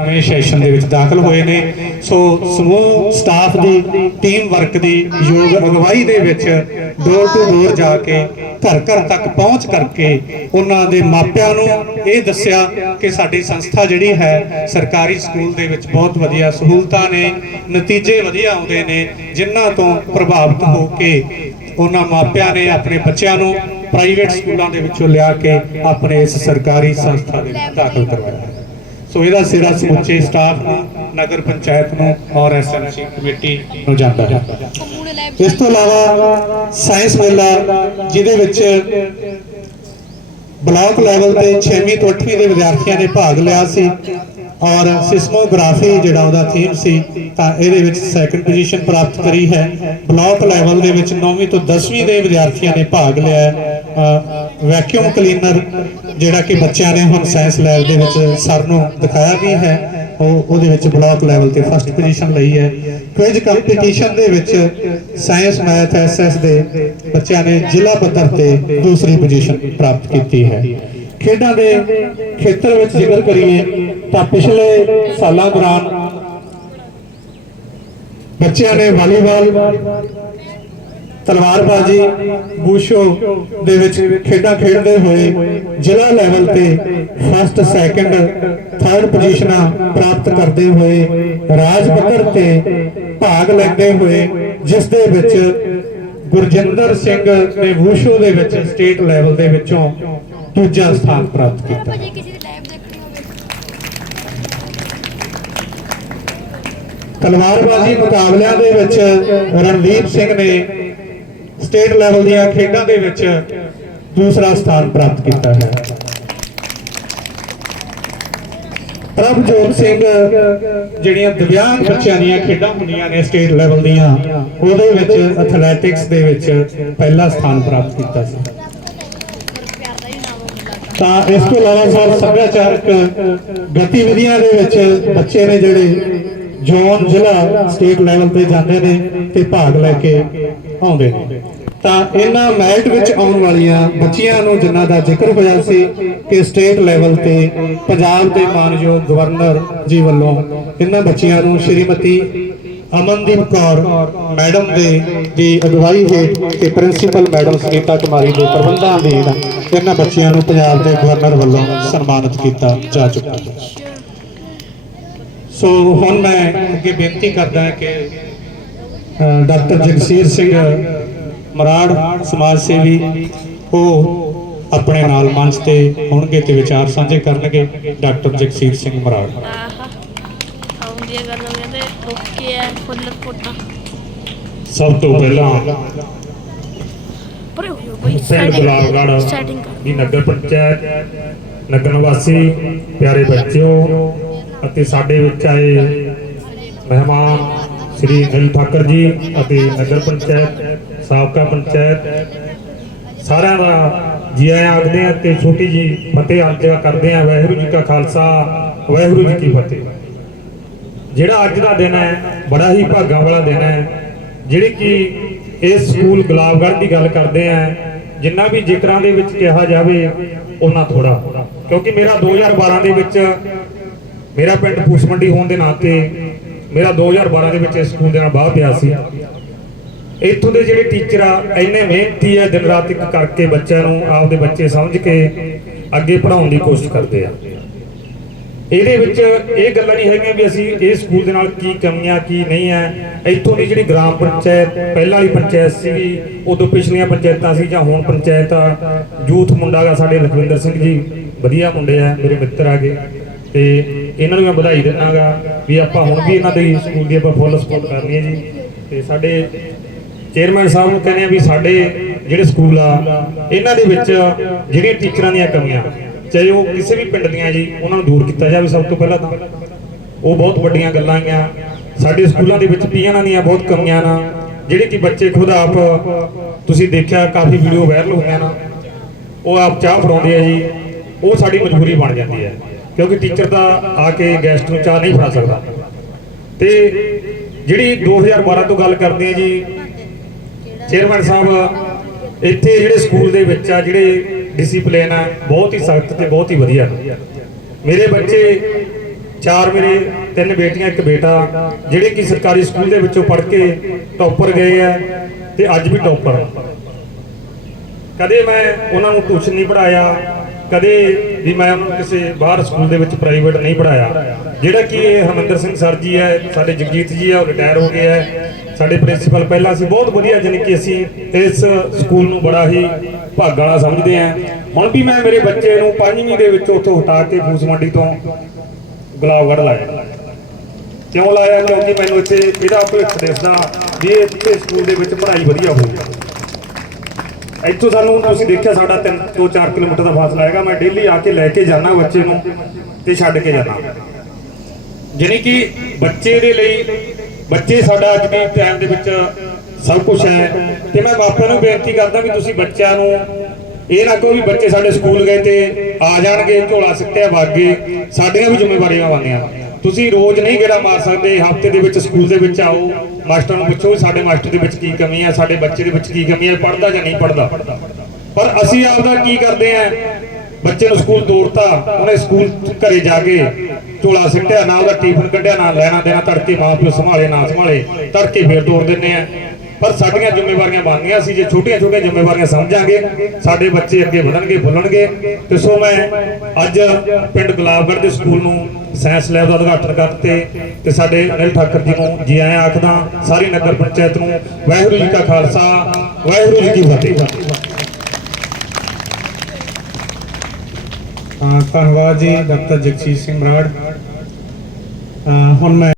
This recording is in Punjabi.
ਨਵੇਂ ਸੈਸ਼ਨ ਦੇ ਵਿੱਚ ਦਾਖਲ ਹੋਏ ਨੇ। ਸੋ ਸਮੂਹ ਸਟਾਫ ਦੀ ਟੀਮ ਵਰਕ ਦੀ ਯੋਗ ਅਗਵਾਈ ਦੇ ਵਿੱਚ ਡੋਰ ਟੂ ਡੋਰ ਜਾ ਕੇ ਘਰ ਘਰ ਤੱਕ ਪਹੁੰਚ ਕਰਕੇ ਉਹਨਾਂ ਦੇ ਮਾਪਿਆਂ ਨੂੰ ਇਹ ਦੱਸਿਆ ਕਿ ਸਾਡੀ ਸੰਸਥਾ ਜਿਹੜੀ ਹੈ, ਸਰਕਾਰੀ ਸਕੂਲ ਦੇ ਵਿੱਚ ਬਹੁਤ ਵਧੀਆ ਸਹੂਲਤਾਂ ਨੇ, ਨਤੀਜੇ ਵਧੀਆ ਆਉਂਦੇ ਨੇ, ਜਿਨ੍ਹਾਂ ਤੋਂ ਪ੍ਰਭਾਵਿਤ ਹੋ ਕੇ ਉਹਨਾਂ ਮਾਪਿਆਂ ਨੇ ਆਪਣੇ ਬੱਚਿਆਂ ਨੂੰ ਪ੍ਰਾਈਵੇਟ ਸਕੂਲਾਂ ਦੇ ਵਿੱਚੋਂ ਲਿਆ ਕੇ ਆਪਣੇ ਇਸ ਸਰਕਾਰੀ ਸੰਸਥਾ ਦੇ ਵਿੱਚ ਦਾਖਲ ਕਰਵਾਇਆ। ਸੋ ਇਹਦਾ ਸਿਰਾ ਸਮੁੱਚੇ ਸਟਾਫ ਨਗਰ ਪੰਚਾਇਤ ਨੂੰ ਔਰ ਐਸਐਮਸੀ ਕਮੇਟੀ ਨੂੰ ਜਾਂਦਾ ਹੈ। ਇਸ ਤੋਂ ਇਲਾਵਾ ਸਾਇੰਸ ਮੇਲਾ, ਜਿਹਦੇ ਵਿੱਚ ਬਲਾਕ ਲੈਵਲ ਤੇ 6ਵੀਂ ਤੋਂ 8ਵੀਂ ਦੇ ਵਿਦਿਆਰਥੀਆਂ ਨੇ ਭਾਗ ਲਿਆ ਸੀ ਔਰ ਸਿਸਮੋਗ੍ਰਾਫੀ ਜਿਹੜਾ ਉਹਦਾ ਥੀਮ ਸੀ, ਤਾਂ ਇਹਦੇ ਵਿੱਚ ਸੈਕੰਡ ਪੋਜੀਸ਼ਨ ਪ੍ਰਾਪਤ ਕਰੀ ਹੈ। ਬਲਾਕ ਲੈਵਲ ਦੇ ਵਿੱਚ 9ਵੀਂ ਤੋਂ 10ਵੀਂ ਦੇ ਵਿਦਿਆਰਥੀਆਂ ਨੇ ਭਾਗ ਲਿਆ ਵੈਕਿਊਮ ਕਲੀਨਰ ਜਿਹੜਾ ਕਿ ਬੱਚਿਆਂ ਨੇ ਹੁਣ ਸਾਇੰਸ ਲੈਬ ਦੇ ਵਿੱਚ ਸਰ ਨੂੰ ਦਿਖਾਇਆ ਵੀ ਹੈ, ਉਹ ਉਹਦੇ ਵਿੱਚ ਬਲਾਕ ਲੈਵਲ ਤੇ ਫਸਟ ਪੋਜੀਸ਼ਨ ਲਈ ਹੈ। ਕੁਇਜ਼ ਕੰਪੀਟੀਸ਼ਨ ਦੇ ਵਿੱਚ ਸਾਇੰਸ ਮੈਥ ਐਸਐਸ ਦੇ ਬੱਚਿਆਂ ਨੇ ਜ਼ਿਲ੍ਹਾ ਪੱਧਰ ਤੇ ਦੂਸਰੀ ਪੋਜੀਸ਼ਨ ਪ੍ਰਾਪਤ ਕੀਤੀ ਹੈ। ਖੇਡਾਂ ਦੇ ਖੇਤਰ ਵਿੱਚ ਜ਼ਿਕਰ ਕਰੀਏ ਤਾਂ ਪਿਛਲੇ ਸਾਲਾਂ ਦੌਰਾਨ ਬੱਚਿਆਂ ਨੇ ਵਾਲੀਬਾਲ ਤਲਵਾਰਬਾਜ਼ੀ ਬੂਸ਼ੋ ਦੇ ਵਿੱਚ ਖੇਡਾਂ ਖੇਡਦੇ ਹੋਏ ਜ਼ਿਲ੍ਹਾ ਲੈਵਲ ਤੇ ਫਸਟ ਸੈਕੰਡ ਥਰਡ ਪੋਜੀਸ਼ਨਾਂ ਪ੍ਰਾਪਤ ਕਰਦੇ ਹੋਏ ਰਾਜ ਪੱਧਰ ਤੇ ਭਾਗ ਲੈਂਦੇ ਹੋਏ ਜਿਸ ਦੇ ਵਿੱਚ ਗੁਰਜਿੰਦਰ ਸਿੰਘ ਨੇ ਬੂਸ਼ੋ ਦੇ ਵਿੱਚ ਸਟੇਟ ਲੈਵਲ ਦੇ ਵਿੱਚੋਂ ਦੂਜਾ ਸਥਾਨ ਪ੍ਰਾਪਤ ਕੀਤਾ। ਤਲਵਾਰਬਾਜ਼ੀ ਮੁਕਾਬਲਿਆਂ ਦੇ ਵਿੱਚ ਰਣਦੀਪ ਸਿੰਘ ਨੇ ਸਟੇਟ ਲੈਵਲ ਦੀਆਂ ਖੇਡਾਂ ਦੇ ਵਿੱਚ ਦੂਸਰਾ ਸਥਾਨ ਪ੍ਰਾਪਤ ਕੀਤਾ ਹੈ। ਪ੍ਰਭਜੋਤ ਸਿੰਘ, ਜਿਹੜੀਆਂ ਦਿਵਿਆਂਗ ਬੱਚਿਆਂ ਦੀਆਂ ਖੇਡਾਂ ਹੁੰਦੀਆਂ ਨੇ ਸਟੇਟ ਲੈਵਲ ਦੀਆਂ, ਉਹਦੇ ਵਿੱਚ ਐਥਲੈਟਿਕਸ ਦੇ ਵਿੱਚ ਪਹਿਲਾ ਸਥਾਨ ਪ੍ਰਾਪਤ ਕੀਤਾ ਸੀ। ਤਾਂ ਇਸ ਤੋਂ ਇਲਾਵਾ ਸਰ, ਸੱਭਿਆਚਾਰਕ ਗਤੀਵਿਧੀਆਂ ਦੇ ਵਿੱਚ ਬੱਚੇ ਨੇ ਜਿਹੜੇ ਜ਼ੋਨ ਜ਼ਿਲ੍ਹਾ ਸਟੇਟ ਲੈਵਲ ਤੇ ਜਾਂਦੇ ਨੇ ਤੇ ਭਾਗ ਲੈ ਕੇ ਆਉਂਦੇ ਨੇ। ਤਾਂ ਇਹਨਾਂ ਮੈਰਿਟ ਵਿੱਚ ਆਉਣ ਵਾਲੀਆਂ ਬੱਚੀਆਂ ਨੂੰ ਜਿਨ੍ਹਾਂ ਦਾ ਜ਼ਿਕਰ ਹੋਇਆ ਸੀ ਕਿ ਸਟੇਟ ਲੈਵਲ ਤੇ ਪੰਜਾਬ ਦੇ ਮਾਨਯੋਗ ਗਵਰਨਰ ਜੀ ਵੱਲੋਂ ਇਹਨਾਂ ਬੱਚੀਆਂ ਨੂੰ ਸ਼੍ਰੀਮਤੀ ਅਮਨਦੀਪ ਕੌਰ ਮੈਡਮ ਦੇ ਦੀ ਅਗਵਾਈ ਹੇਠ ਤੇ ਪ੍ਰਿੰਸੀਪਲ ਮੈਡਮ ਸੁਨੀਤਾ ਕੁਮਾਰੀ ਦੇ ਪ੍ਰਬੰਧਾਂ ਅਧੀਨ ਇਹਨਾਂ ਬੱਚਿਆਂ ਨੂੰ ਪੰਜਾਬ ਦੇ ਗਵਰਨਰ ਵੱਲੋਂ ਸਨਮਾਨਿਤ ਕੀਤਾ ਜਾ ਚੁੱਕਾ ਹੈ। ਸੋ ਹੁਣ ਮੈਂ ਅੱਗੇ ਬੇਨਤੀ ਕਰਦਾ ਕਿ ਡਾਕਟਰ ਜਗਸੀਰ ਸਿੰਘ ਮਰਾੜ ਸਮਾਜ ਸੇਵੀ ਉਹ ਆਪਣੇ ਨਾਲ ਮੰਚ ਤੇ ਹੋਣਗੇ ਤੇ ਵਿਚਾਰ ਸਾਂਝੇ ਕਰਨਗੇ ਡਾਕਟਰ ਜਗਸੀਰ ਸਿੰਘ ਮਰਾੜ। ਸਭ ਤੋਂ ਪਹਿਲਾਂ ਪਿੰਡ ਦੀ ਨਗਰ ਪੰਚਾਇਤ ਨਗਰ ਨਿਵਾਸੀ ਪਿਆਰੇ ਬੱਚਿਓ ਅਤੇ ਸਾਡੇ ਵਿੱਚ ਆਏ ਮਹਿਮਾਨ ਸ੍ਰੀ ਨਿਲ ਠਾਕਰ ਜੀ ਅਤੇ ਨਗਰ ਪੰਚਾਇਤ ਸਾਬਕਾ ਪੰਚਾਇਤ, ਸਾਰਿਆਂ ਦਾ ਜੀ ਆਇਆਂ ਆਖਦੇ ਆ ਤੇ ਛੋਟੀ ਜੀ ਫਤਿਹ ਅਰਜ਼ਾ ਕਰਦੇ ਆ ਵਾਹਿਗੁਰੂ ਜੀ ਕਾ ਖਾਲਸਾ, ਵਾਹਿਗੁਰੂ ਜੀ ਕੀ ਫਤਿਹ। ਜਿਹੜਾ ਅੱਜ ਦਾ ਦਿਨ ਹੈ, ਬੜਾ ਹੀ ਭਾਗਾਂ ਵਾਲਾ ਦਿਨ ਹੈ, ਜਿਹੜੇ ਕਿ ਇਸ ਸਕੂਲ ਗੁਲਾਬਗੜ੍ਹ ਦੀ ਗੱਲ ਕਰਦੇ ਆ ਜਿੰਨਾ ਵੀ ਜ਼ਿਕਰਾਂ ਦੇ ਵਿੱਚ ਕਿਹਾ ਜਾਵੇ, ਉਹਨਾਂ ਥੋੜਾ ਕਿਉਂਕਿ ਮੇਰਾ 2012 ਦੇ ਵਿੱਚ ਮੇਰਾ ਪਿੰਡ ਪੂਸ ਮੰਡੀ ਹੋਣ ਦੇ ਨਾਤੇ, ਮੇਰਾ 2012 ਦੇ ਵਿੱਚ ਇਸ ਸਕੂਲ ਦੇ ਨਾਲ ਬਾਹ ਪਿਆ ਸੀ। ਇੱਥੋਂ ਦੇ ਜਿਹੜੇ ਟੀਚਰ ਆ, ਇੰਨੇ ਮਿਹਨਤੀ ਆ, ਦਿਨ ਰਾਤ ਇੱਕ ਕਰਕੇ ਬੱਚਿਆਂ ਨੂੰ ਆਪਦੇ ਬੱਚੇ ਸਮਝ ਕੇ ਅੱਗੇ ਪੜਾਉਣ ਦੀ ਕੋਸ਼ਿਸ਼ ਕਰਦੇ ਆ। ਇਹਦੇ ਵਿੱਚ ਇਹ ਗੱਲਾਂ ਨਹੀਂ ਹੈਗੀਆਂ ਵੀ ਅਸੀਂ ਇਹ ਸਕੂਲ ਦੇ ਨਾਲ ਕੀ ਕਮੀਆਂ ਕੀ ਨਹੀਂ ਹੈ ਇੱਥੋਂ ਦੀ ਜਿਹੜੀ ਗ੍ਰਾਮ ਪੰਚਾਇਤ, ਪਹਿਲਾਂ ਵਾਲੀ ਪੰਚਾਇਤ ਸੀ ਉਦੋਂ ਪਿਛਲੀਆਂ ਪੰਚਾਇਤਾਂ ਸੀ ਜਾਂ ਹੁਣ ਪੰਚਾਇਤ ਆ। ਯੂਥ ਮੁੰਡਾ ਗਾ ਸਾਡੇ ਲਖਵਿੰਦਰ ਸਿੰਘ ਜੀ, ਵਧੀਆ ਮੁੰਡੇ ਆ, ਮੇਰੇ ਮਿੱਤਰ ਆ ਗਏ ਤੇ ਇਹਨਾਂ ਨੂੰ ਮੈਂ ਵਧਾਈ ਦਿੰਦਾਗਾ ਵੀ ਆਪਾਂ ਹੁਣ ਵੀ ਇਹਨਾਂ ਦੇ ਸਕੂਲ ਦੀ ਆਪਾਂ ਫੁੱਲ ਸਪੋਰਟ ਕਰਨੀ ਹੈ ਜੀ। ਤੇ ਸਾਡੇ ਚੇਅਰਮੈਨ ਸਾਹਿਬ ਨੂੰ ਕਹਿੰਦੇ ਆ ਵੀ ਸਾਡੇ ਜਿਹੜੇ ਸਕੂਲ ਆ, ਇਹਨਾਂ ਦੇ ਵਿੱਚ ਜਿਹੜੀਆਂ ਟੀਚਰਾਂ ਦੀਆਂ ਕਮੀਆਂ, ਚਾਹੇ ਉਹ ਕਿਸੇ ਵੀ ਪਿੰਡ ਦੀਆਂ ਜੀ, ਉਹਨਾਂ ਨੂੰ ਦੂਰ ਕੀਤਾ ਜਾਵੇ ਸਭ ਤੋਂ ਪਹਿਲਾਂ ਤਾਂ। ਉਹ ਬਹੁਤ ਵੱਡੀਆਂ ਗੱਲਾਂ ਆਈਆਂ। ਸਾਡੇ ਸਕੂਲਾਂ ਦੇ ਵਿੱਚ ਪੀਐਨਾਂ ਦੀਆਂ ਬਹੁਤ ਕਮੀਆਂ ਨਾ, ਜਿਹੜੇ ਕਿ ਬੱਚੇ ਖੁਦ ਆਪ, ਤੁਸੀਂ ਦੇਖਿਆ ਕਾਫੀ ਵੀਡੀਓ ਵਾਇਰਲ ਹੋਈਆਂ ਨਾ, ਉਹ ਆਪ ਚਾਹ ਫੜਾਉਂਦੇ ਆ ਜੀ, ਉਹ ਸਾਡੀ ਮਜਬੂਰੀ ਬਣ ਜਾਂਦੀ ਹੈ। ਕਿਉਂਕਿ ਟੀਚਰ ਦਾ ਆ ਕੇ ਗੈਸਟ ਨੂੰ ਚਾਹ ਨਹੀਂ ਫੜਾ ਸਕਦਾ। ਤੇ ਜਿਹੜੀ 2012 ਤੋਂ ਗੱਲ ਕਰਦੇ ਆ ਜੀ ਚੇਅਰਮੈਨ ਸਾਹਿਬ, ਇੱਥੇ ਜਿਹੜੇ ਸਕੂਲ ਦੇ ਵਿੱਚ ਆ, ਜਿਹੜੇ ਡਿਸਪਲਿਨ ਆ, ਬਹੁਤ ਹੀ ਸਖਤ ਤੇ ਬਹੁਤ ਹੀ ਵਧੀਆ। ਮੇਰੇ ਬੱਚੇ, ਚਾਰ ਮੇਰੇ ਤਿੰਨ ਬੇਟੀਆਂ, ਇੱਕ ਬੇਟਾ, ਜਿਹੜੇ ਕਿ ਸਰਕਾਰੀ ਸਕੂਲ ਦੇ ਵਿੱਚੋਂ ਪੜ੍ਹ ਕੇ ਟੌਪਰ ਗਏ ਆ ਤੇ ਅੱਜ ਵੀ ਟੌਪਰ ਕਦੇ ਮੈਂ ਉਹਨਾਂ ਨੂੰ ਟਿਊਸ਼ਨ ਨਹੀਂ ਪੜਾਇਆ ਕਦੇ ਵੀ ਮੈਂ ਉਹਨੂੰ ਕਿਸੇ ਬਾਹਰ ਸਕੂਲ ਦੇ ਵਿੱਚ ਪ੍ਰਾਈਵੇਟ ਨਹੀਂ ਪੜਾਇਆ ਜਿਹੜਾ ਕਿ ਇਹ ਹਰਮੰਦਰ ਸਿੰਘ ਸਰ ਜੀ ਹੈ ਸਾਡੇ ਜਗਜੀਤ ਜੀ ਹੈ ਉਹ ਰਿਟਾਇਰ ਹੋ ਗਏ ਹੈ ਸਾਡੇ ਪ੍ਰਿੰਸੀਪਲ ਪਹਿਲਾਂ ਸੀ, ਬਹੁਤ ਵਧੀਆ ਜਾਣੀ ਕਿ ਅਸੀਂ ਇਸ ਸਕੂਲ ਨੂੰ ਬੜਾ ਹੀ ਭਾਗਾਂ ਵਾਲਾ ਸਮਝਦੇ ਹਾਂ। ਹੁਣ ਵੀ ਮੈਂ ਮੇਰੇ ਬੱਚੇ ਨੂੰ ਪੰਜਵੀਂ ਦੇ ਵਿੱਚ ਉੱਥੋਂ ਹਟਾ ਕੇ ਫੂਸ ਮੰਡੀ ਤੋਂ ਗੁਲਾਬਗੜ੍ਹ ਲਾਇਆ। ਕਿਉਂ ਲਾਇਆ? ਕਿਉਂਕਿ ਮੈਨੂੰ ਇੱਥੇ ਇਹਦਾ ਭਵਿੱਖ ਦਿਸਦਾ ਵੀ ਇੱਥੇ ਸਕੂਲ ਦੇ ਵਿੱਚ ਪੜ੍ਹਾਈ ਵਧੀਆ ਹੋਊਗੀ ਇੱਥੋਂ ਸਾਨੂੰ ਤੁਸੀਂ ਦੇਖਿਆ ਸਾਡਾ 3 ਤੋਂ 4 ਕਿਲੋਮੀਟਰ ਦਾ ਫਾਸਲਾ ਹੈਗਾ। ਮੈਂ ਡੇਲੀ ਆ ਕੇ ਲੈ ਕੇ ਜਾਣਾ ਬੱਚੇ ਨੂੰ ਤੇ ਛੱਡ ਕੇ ਜਾਣਾ ਜਾਣੀ ਕਿ ਬੱਚੇ ਦੇ ਲਈ ਬੱਚੇ ਸਾਡਾ ਅੱਜ ਦੇ ਟਾਈਮ ਦੇ ਵਿੱਚ ਸਭ ਕੁਝ ਹੈ ਤੇ ਮੈਂ ਮਾਪਿਆਂ ਨੂੰ ਬੇਨਤੀ ਕਰਦਾ ਵੀ ਤੁਸੀਂ ਬੱਚਿਆਂ ਨੂੰ ਇਹ ਨਾ ਕਹੋ ਵੀ ਬੱਚੇ ਸਾਡੇ ਸਕੂਲ ਗਏ ਤੇ ਆ ਜਾਣਗੇ, ਝੋਲਾ ਸਿੱਟਿਆ, ਵਾਗੇ ਸਾਡੀਆਂ ਵੀ ਜ਼ਿੰਮੇਵਾਰੀਆਂ ਆਉਂਦੀਆਂ ਤੁਸੀਂ ਰੋਜ਼ ਨਹੀਂ ਗੇੜਾ ਮਾਰ ਸਕਦੇ, ਹਫ਼ਤੇ ਦੇ ਵਿੱਚ ਸਕੂਲ ਦੇ ਵਿੱਚ ਆਓ, ਮਾਸਟਰ ਨੂੰ ਪੁੱਛੋ ਵੀ ਸਾਡੇ ਮਾਸਟਰ ਦੇ ਵਿੱਚ ਕੀ ਕਮੀ ਹੈ, ਸਾਡੇ ਬੱਚੇ ਦੇ ਵਿੱਚ ਕੀ ਕਮੀ ਹੈ ਪੜਦਾ ਜਾਂ ਨਹੀਂ ਪੜਦਾ ਪਰ ਅਸੀਂ ਆਪਦਾ ਕੀ ਕਰਦੇ ਆਂ ਬੱਚੇ ਨੂੰ ਸਕੂਲ ਤੋਰਤਾ ਉਹਨੇ ਸਕੂਲ ਘਰੇ ਜਾ ਕੇ ਝੋਲਾ ਸਿੱਟਿਆ ਨਾ ਉਹਦਾ ਟਿਫਨ ਕੱਢਿਆ ਨਾ ਲੈਣਾ ਦੇਣਾ, ਤੜਕੇ ਮਾਂ ਸੰਭਾਲੇ, ਨਾ ਸੰਭਾਲੇ, ਤੜਕੇ ਫੇਰ ਤੋਰ ਦਿੰਨੇ ਆ। ਪਰ ਸਾਡੀਆਂ ਜ਼ਿੰਮੇਵਾਰੀਆਂ ਬਣਦੀਆਂ ਸੀ, ਜੇ ਛੋਟੀਆਂ ਛੋਟੀਆਂ ਜ਼ਿੰਮੇਵਾਰੀਆਂ ਸਮਝਾਂਗੇ, ਸਾਡੇ ਬੱਚੇ ਅੱਗੇ ਵਧਣਗੇ, ਫੁੱਲਣਗੇ, ਤੇ ਸੋ ਮੈਂ ਅੱਜ ਪਿੰਡ ਗੁਲਾਬਗੜ੍ਹ ਦੇ ਸਕੂਲ ਨੂੰ ਸਾਇੰਸ ਲੈਬ ਦਾ ਉਦਘਾਟਨ ਕਰਤੇ ਤੇ ਸਾਡੇ ਅਨਿਲ ਠਾਕਰ ਜੀ ਨੂੰ ਜੀ ਆਇਆਂ ਆਖਦਾ, ਸਾਰੀ ਨਗਰ ਪੰਚਾਇਤ ਨੂੰ ਵਾਹਿਗੁਰੂ ਜੀ ਕਾ ਖਾਲਸਾ, ਵਾਹਿਗੁਰੂ ਜੀ ਕੀ ਫਤਿਹ। ਧੰਨਵਾਦ ਜੀ ਡਾਕਟਰ ਜਗਜੀਤ ਸਿੰਘ ਬਰਾੜ। ਹੁਣ ਮੈਂ